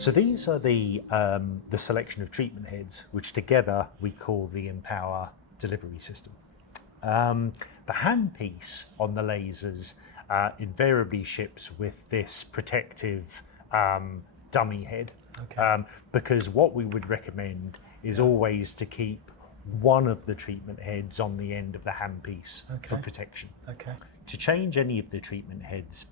So these are the selection of treatment heads, which together we call the Empower delivery system. The handpiece on the lasers invariably ships with this protective dummy head, because what we would recommend is always to keep one of the treatment heads on the end of the handpiece for protection. To change any of the treatment heads,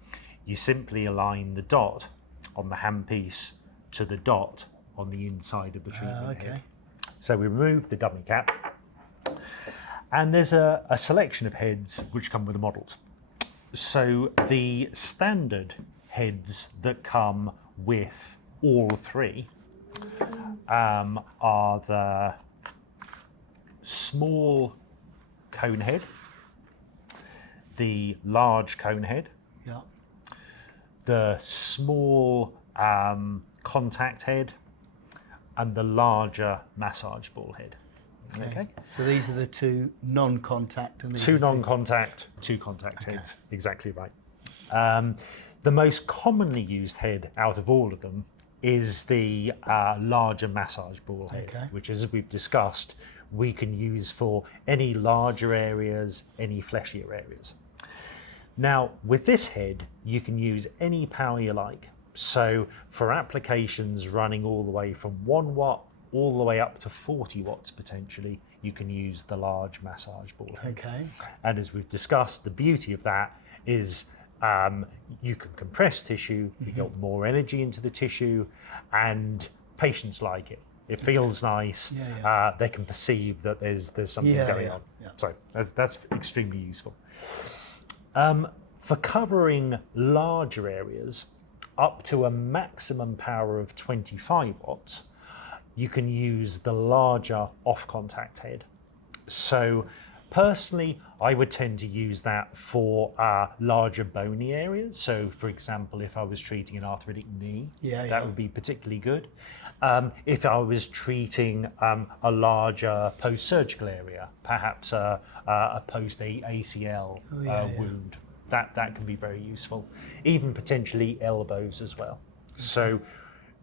you simply align the dot on the handpiece to the dot on the inside of the treatment head. So we remove the dummy cap, and there's a selection of heads which come with the models. So the standard heads that come with all three are the small cone head, the large cone head, the small contact head, and the larger massage ball head. So these are the two non-contact and two non-contact, two contact heads. Exactly right. The most commonly used head out of all of them is the larger massage ball head, which, as we've discussed, we can use for any larger areas, any fleshier areas. Now, with this head, you can use any power you like. So for applications running all the way from 1 watt all the way up to 40 watts potentially, you can use the large massage ball head. And as we've discussed, the beauty of that is you can compress tissue, you get more energy into the tissue, and patients like it. It feels nice. They can perceive that there's something going on. So that's extremely useful. For covering larger areas, up to a maximum power of 25 watts, you can use the larger off-contact head. So personally, I would tend to use that for larger bony areas. So for example, if I was treating an arthritic knee, that would be particularly good. If I was treating a larger post-surgical area, perhaps a post-ACL wound, that can be very useful. Even potentially elbows as well. So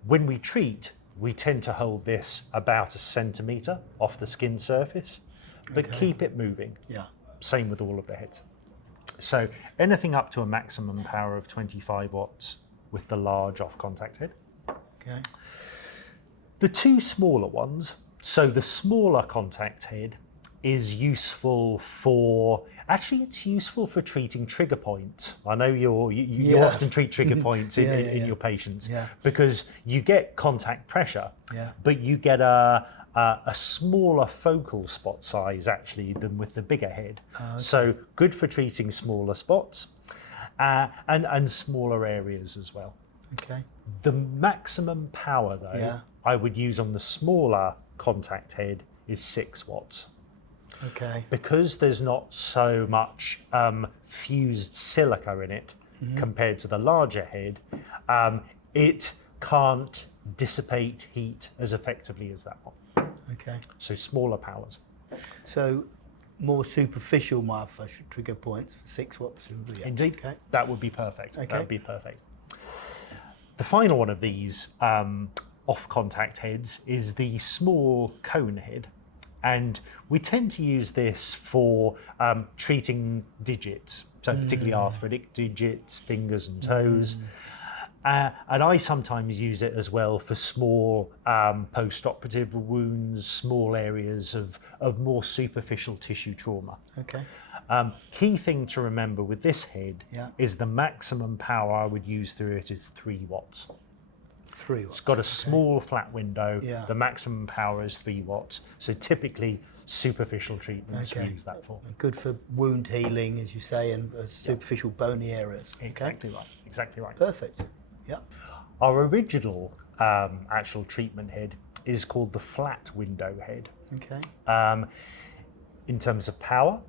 when we treat, we tend to hold this about 1 centimetre off the skin surface, but keep it moving. Same with all of the heads. So anything up to a maximum power of 25 watts with the large off-contact head. The two smaller ones, so the smaller contact head is useful for, actually it's useful for treating trigger points. I know you often treat trigger points in your patients because you get contact pressure, but you get a smaller focal spot size actually than with the bigger head. So good for treating smaller spots and smaller areas as well. The maximum power though I would use on the smaller contact head is 6 watts. Because there's not so much fused silica in it compared to the larger head, it can't dissipate heat as effectively as that one. So smaller powers. So more superficial myofascial trigger points for 6 watts. Indeed, that would be perfect. That would be perfect. The final one of these off-contact heads is the small cone head. And we tend to use this for treating digits, so particularly arthritic digits, fingers and toes. And I sometimes use it as well for small post-operative wounds, small areas of more superficial tissue trauma. Key thing to remember with this head is the maximum power I would use through it is 3 watts. 3 watts. It's got a small flat window. The maximum power is 3 watts. So typically superficial treatments we use that for. Good for wound healing, as you say, and superficial bony areas. Exactly right. Exactly right. Perfect. Our original actual treatment head is called the flat window head. In terms of power,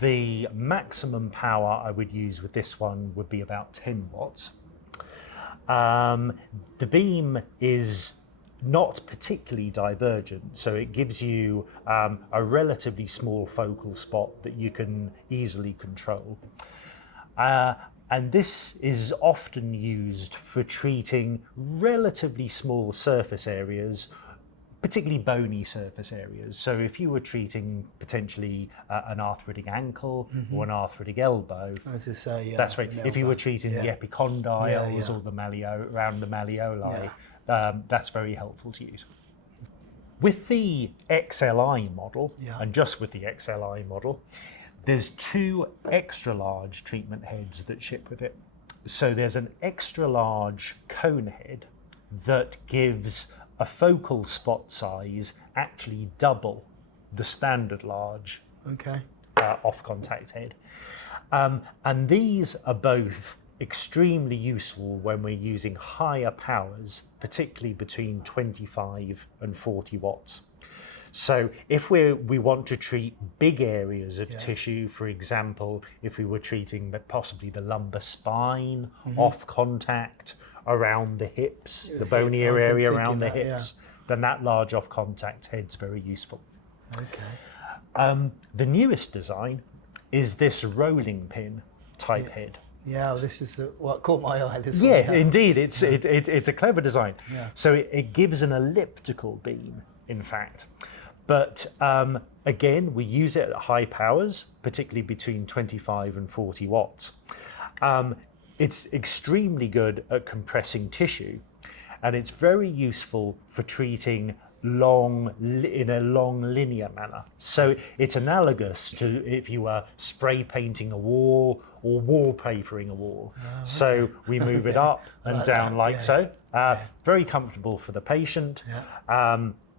the maximum power I would use with this one would be about 10 watts. The beam is not particularly divergent, so it gives you a relatively small focal spot that you can easily control. And this is often used for treating relatively small surface areas, particularly bony surface areas. So if you were treating potentially an arthritic ankle or an arthritic elbow, that's right. If you were treating the epicondyles or the around the malleoli, that's very helpful to use. With the XLI model, and just with the XLI model, there's 2 extra large treatment heads that ship with it. So there's an extra large cone head that gives a focal spot size actually double the standard large off-contact head. And these are both extremely useful when we're using higher powers, particularly between 25 and 40 watts. So if we want to treat big areas of tissue, for example, if we were treating possibly the lumbar spine off contact around the hips, the bonier area around the hips, then that large off contact head's very useful. The newest design is this rolling pin type head. Yeah, this is what caught my eye. This one, indeed, it's a clever design. So it gives an elliptical beam, in fact. But again, we use it at high powers, particularly between 25 and 40 watts. It's extremely good at compressing tissue, and it's very useful for treating in a long linear manner. So it's analogous to if you were spray painting a wall or wallpapering a wall. So we move it up and down like so. Very comfortable for the patient.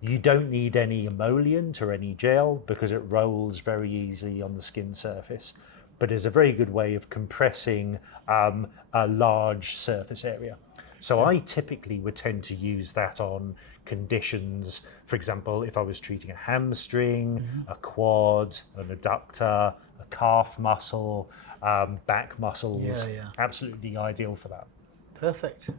You don't need any emollient or any gel because it rolls very easily on the skin surface, but is a very good way of compressing a large surface area. So I typically would tend to use that on conditions, for example, if I was treating a hamstring, a quad, an adductor, a calf muscle, back muscles, absolutely ideal for that. Perfect.